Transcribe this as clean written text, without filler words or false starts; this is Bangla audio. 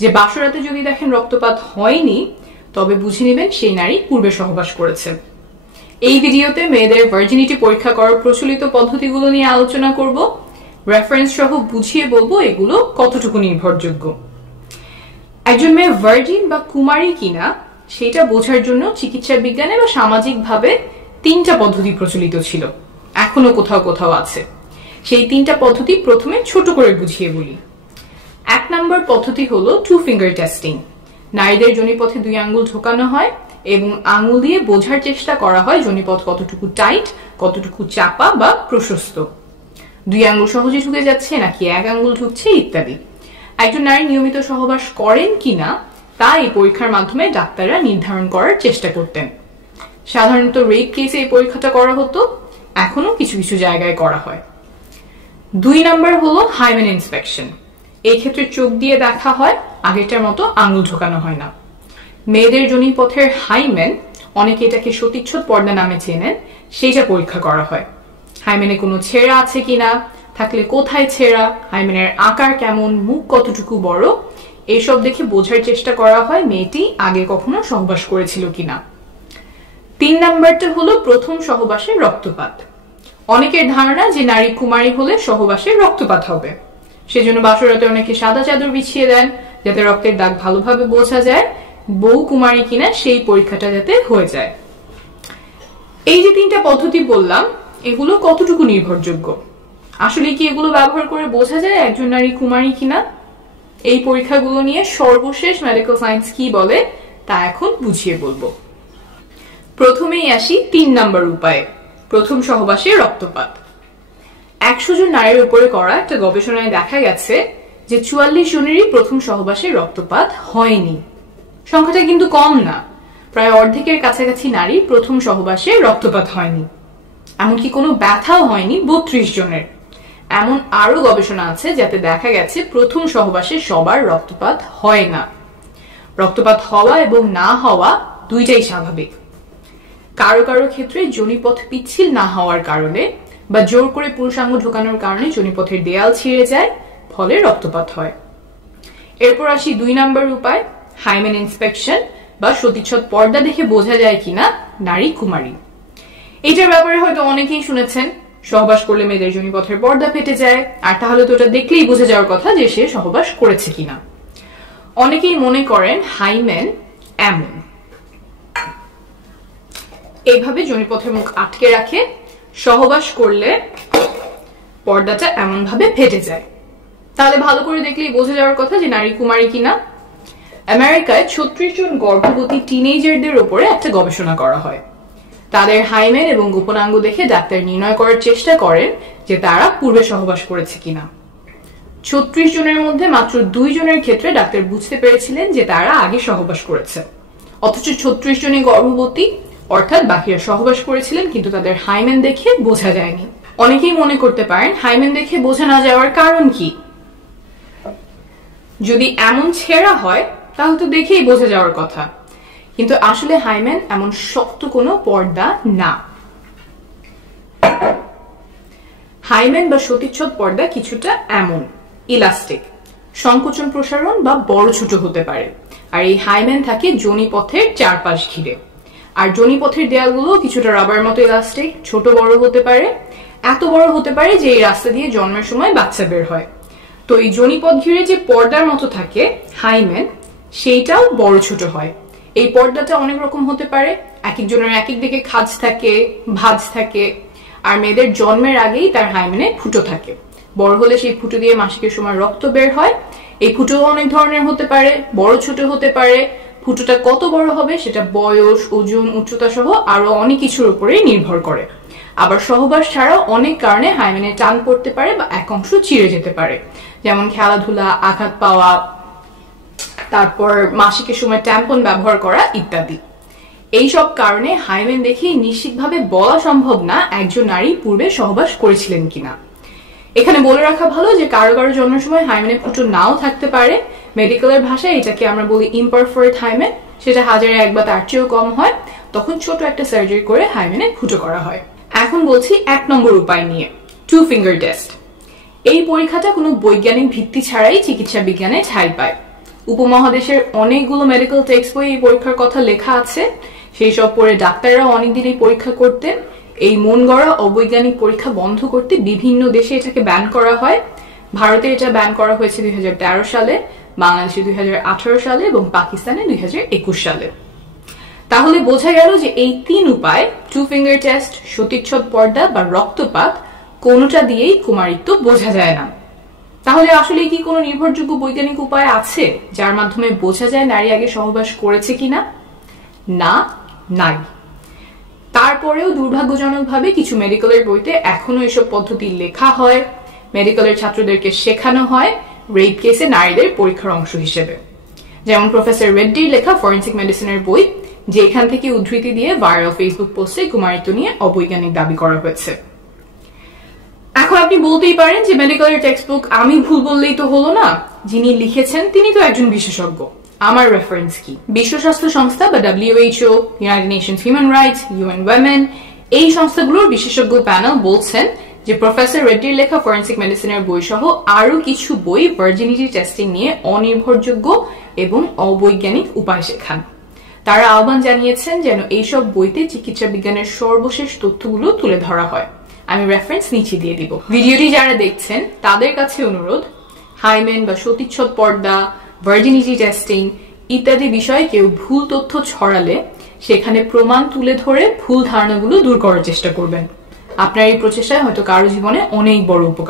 যে বাসরাতে যদি দেখেন রক্তপাত হয়নি তবে বুঝে নেবেন সেই নারী পূর্বে সহবাস করেছে। এই ভিডিওতে মেয়েদের ভার্জিনিটি পরীক্ষা করার প্রচলিত পদ্ধতিগুলো নিয়ে আলোচনা করব, রেফারেন্স সহ বুঝিয়ে বলবো এগুলো কতটুকু নির্ভরযোগ্য। একজন মেয়ে ভার্জিন বা কুমারী কিনা সেটা বোঝার জন্য চিকিৎসা বিজ্ঞানে বা সামাজিকভাবে 3টা পদ্ধতি প্রচলিত ছিল, এখনো কোথাও কোথাও আছে। সেই 3টা পদ্ধতি প্রথমে ছোট করে বুঝিয়ে বলি। 1 নম্বর পদ্ধতি হলো 2 ফিঙ্গার টেস্টিং। নারীদের যোনিপথে 2 আঙ্গুল ঢোকানো হয় এবং আঙ্গুল দিয়ে বোঝার চেষ্টা করা হয় যোনিপথ কতটুকু টাইট, কতটুকু চাপা বা প্রশস্ত, 2 আঙ্গুল সহজে ঢুকে যাচ্ছে নাকি 1 আঙ্গুল ঢুকছে ইত্যাদি। একজন নারী নিয়মিত সহবাস করেন কিনা তা এই পরীক্ষার মাধ্যমে ডাক্তাররা নির্ধারণ করার চেষ্টা করতেন। সাধারণত রেপ কেসে এই পরীক্ষাটা করা হতো, এখনো কিছু কিছু জায়গায় করা হয়। 2 নম্বর হলো হাইমেন ইন্সপেকশন। এই ক্ষেত্রে চোখ দিয়ে দেখা হয়, আগেরটার মতো আঙ্গুল ঢোকানো হয় না। মেয়েদের যোনিপথের হাইমেন, অনেকে এটাকে সতীচ্ছদ পর্দা নামে চেনেন, সেইটা পরীক্ষা করা হয়। হাইমেনে কোনো ছেঁড়া আছে কিনা, থাকলে কোথায় ছেঁড়া, হাইমেনের আকার কেমন, মুখ কতটুকু বড়, এইসব দেখে বোঝার চেষ্টা করা হয় মেয়েটি আগে কখনো সহবাস করেছিল কিনা। 3 নম্বরটা হলো প্রথম সহবাসের রক্তপাত। অনেকের ধারণা যে নারী কুমারী হলে সহবাসে রক্তপাত হবে, সেজন্য বাসরাতে অনেকে সাদা চাদর বিছিয়ে দেন যাতে রক্তের দাগ ভালোভাবে বোঝা যায় বউ কুমারী কিনা সেই পরীক্ষাটা যাতে হয়ে যায়। এই যে 3টা পদ্ধতি বললাম এগুলো কতটুকু নির্ভরযোগ্য, আসলে কি এগুলো ব্যবহার করে বোঝা যায় একজন নারী কুমারী কিনা? এই পরীক্ষাগুলো নিয়ে সর্বশেষ মেডিকেল সায়েন্স কি বলে তা এখন বুঝিয়ে বলবো। প্রথমেই আসি 3 নম্বর উপায়ে, প্রথম সহবাসে রক্তপাত। 100 জন নারীর উপরে করা একটা গবেষণায় দেখা গেছে যে 44 জনেরই প্রথম সহবাসে রক্তপাত হয়নি। সংখ্যাটা কিন্তু কম না, প্রায় অর্ধেকের কাছাকাছি নারী প্রথম সহবাসে রক্তপাত হয়নি। এমনকি কোনো ব্যথাও হয়নি 32 জনের। এমন আরো গবেষণা আছে যাতে দেখা গেছে প্রথম সহবাসে সবার রক্তপাত হয় না। রক্তপাত হওয়া এবং না হওয়া দুইটাই স্বাভাবিক। কারো কারো ক্ষেত্রে যোনিপথ পিচ্ছিল না হওয়ার কারণে বা জোর করে পুরুষাঙ্গ ঢোকানোর কারণে যোনিপথের দেয়াল ছিঁড়ে যায়, ফলে রক্তপাত হয়। এরপর আসি 2 নম্বর উপায়, হাইমেন ইন্সপেকশন বা সতীচ্ছদ পর্দা দেখে বোঝা যায় কিনা নারী কুমারী। এটার ব্যাপারে হয়তো অনেকেই শুনেছেন, সহবাস করলে মেয়েদের যোনিপথের পর্দা ফেটে যায়, আর তাহলে তো ওটা দেখলেই বোঝা যাওয়ার কথা যে সে সহবাস করেছে কিনা। অনেকেই মনে করেন হাইমেন এমন, এইভাবে যোনিপথের মুখ আটকে রাখে, সহবাস করলে পর্দাটা এমন ভাবে ফেটে যায়, তাহলে ভালো করে দেখলেই বোঝা যাওয়ার কথা যে নারী কুমারী কিনা। আমেরিকায় 36 জন গর্ভবতী টিনেজারদের উপরে একটা গবেষণা করা হয়। তাদের হাইমেন এবং গোপনাঙ্গ দেখে ডাক্তার নির্ণয় করার চেষ্টা করেন যে তারা পূর্বে সহবাস করেছে কিনা। 36 জনের মধ্যে মাত্র 2 জনের ক্ষেত্রে ডাক্তার বুঝতে পেরেছিলেন যে তারা আগে সহবাস করেছে, অথচ 36 জনই গর্ভবতী, অর্থাৎ বাকিরা সহবাস করেছিলেন কিন্তু তাদের হাইমেন দেখে বোঝা যায়নি। অনেকেই মনে করতে পারেন হাইমেন দেখে বোঝা না যাওয়ার কারণ কি? যদি এমন ছেঁড়া হয় তাহলে তো দেখেই বোঝা যাওয়ার কথা, কিন্তু আসলে হাইমেন এমন শক্ত কোনো পর্দা না। হাইমেন বা সতীচ্ছদ পর্দা কিছুটা এমন ইলাস্টিক, সংকোচন প্রসারণ বা বড় ছোট হতে পারে, আর এই হাইমেন থাকে যোনিপথের চারপাশ ঘিরে। আর যোনিপথের দেয়ালগুলো কিছুটা রাবার মতো ইলাস্টিক, ছোট বড় হতে পারে, এত বড় হতে পারে যে এই রাস্তা দিয়ে জন্মের সময় বাচ্চা বের হয়। তো এই যোনিপথ ঘিরে যে পর্দার মতো থাকে হাইমেন, সেইটাও বড় ছোট হয়। এই পর্দাটা অনেক রকম হতে পারে, এক একজনের এক এক দিকে খাঁজ থাকে, ভাঁজ থাকে, আর মেয়েদের জন্মের আগেই তার হাইমেনে ফুটো থাকে। বড় হলে সেই ফুটো দিয়ে মাসিকের সময় রক্ত বের হয়। এই ফুটো অনেক ধরনের হতে পারে, বড় ছোট হতে পারে। ফুটোটা কত বড় হবে সেটা বয়স, ওজন, উচ্চতা সহ আরো অনেক কিছুর উপরে নির্ভর করে। আবার সহবাস ছাড়াও অনেক কারণে হাইমেনে টান পড়তে পারে বা এক অংশ চিড়ে যেতে পারে, যেমন খেলাধুলা, আঘাত পাওয়া, তারপর মাসিকের সময় ট্যাম্পন ব্যবহার করা ইত্যাদি। এইসব কারণে হাইমেন দেখেই নিশ্চিতভাবে বলা সম্ভব না একজন নারী পূর্বে সহবাস করেছিলেন কিনা। এখানে বলে রাখা ভালো যে কারো কারো জন্মের সময় হাইমেনে ফুটো নাও থাকতে পারে। মেডিকেলের ভাষায় এটাকে আমরা বলি ইমপারফেক্ট হাইমেন, সেটা 1000 বা তার চেয়েও কম হয়, তখন ছোট একটা সার্জারি করে হাইমেনে ফুটো করা হয়। এখন বলছি 1 নম্বর উপায় নিয়ে, 2 ফিঙ্গার টেস্ট। এই পরীক্ষাটা কোনো বৈজ্ঞানিক ভিত্তি ছাড়াই চিকিৎসা বিজ্ঞানে ঠাঁই পায়। উপমহাদেশের অনেকগুলো মেডিকেল টেক্সট বই এই পরীক্ষার কথা লেখা আছে। সেই সব পড়ে ডাক্তাররা অনেকদিন এই পরীক্ষা করতেন। এই মন গড়া অবৈজ্ঞানিক পরীক্ষা বন্ধ করতে বিভিন্ন দেশে এটাকে ব্যান করা হয়। ভারতে এটা ব্যান করা হয়েছে 2013 সালে, বাংলাদেশে 2018 সালে এবং পাকিস্তানে 2021 সালে। তাহলে বোঝা গেল যে এই 3 উপায়, 2 ফিঙ্গার টেস্ট, সতীচ্ছদ পর্দা বা রক্তপাত, কোনোটা দিয়েই কুমারিত্ব বোঝা যায় না। তাহলে আসলে কি কোনো নির্ভরযোগ্য বৈজ্ঞানিক উপায় আছে যার মাধ্যমে বোঝা যায় নারী আগে সহবাস করেছে কিনা? না, নাই। তারপরেও দুর্ভাগ্যজনকভাবে কিছু মেডিকেলের বইতে এখনো এসব পদ্ধতি লেখা হয়, মেডিকেলের ছাত্রদেরকে শেখানো হয় রেপ কেসে নারীদের পরীক্ষার অংশ হিসেবে। যেমন প্রফেসর রেড্ডির লেখা ফরেনসিক মেডিসিনের বই, যেখান থেকে উদ্ধৃতি দিয়ে ভাইরাল ফেসবুক পোস্টে কুমারিত্ব নিয়ে অবৈজ্ঞানিক দাবি করা হয়েছে। এখন আপনি বলতেই পারেন যে মেডিকেলের টেক্সট বুক আমি ভুল বললেই তো হলো না, যিনি লিখেছেন তিনি তো একজন বিশেষজ্ঞ, আমার রেফারেন্স কি? বিশ্ব স্বাস্থ্য সংস্থা বা WHO, United Nations human rights, UN Women, এই সংস্থাগুলোর বিশেষজ্ঞ প্যানেল বলছেন যে প্রফেসর রেড্ডির লেখা ফরেনসিক মেডিসিনের বই সহ আরো কিছু বই ভার্জিনিটি টেস্টিং নিয়ে অনির্ভরযোগ্য এবং অবৈজ্ঞানিক উপায় শেখান। তারা আহ্বান জানিয়েছেন যেন এইসব বইতে চিকিৎসা বিজ্ঞানের সর্বশেষ তথ্যগুলো তুলে ধরা হয়। আমি রেফারেন্স নিচে দিয়ে দিব। ভিডিওটি যারা দেখছেন তাদের কাছে অনুরোধ, হাইমেন বা সতীচ্ছদ পর্দা, ভার্জিনিটি টেস্টিং ইত্যাদি বিষয়ে কেউ ভুল তথ্য ছড়ালে সেখানে প্রমাণ তুলে ধরে ভুল ধারণাগুলো দূর করার চেষ্টা করবেন। আপনার এই প্রচেষ্টায় হয়তো কারো জীবনে অনেক বড় উপকার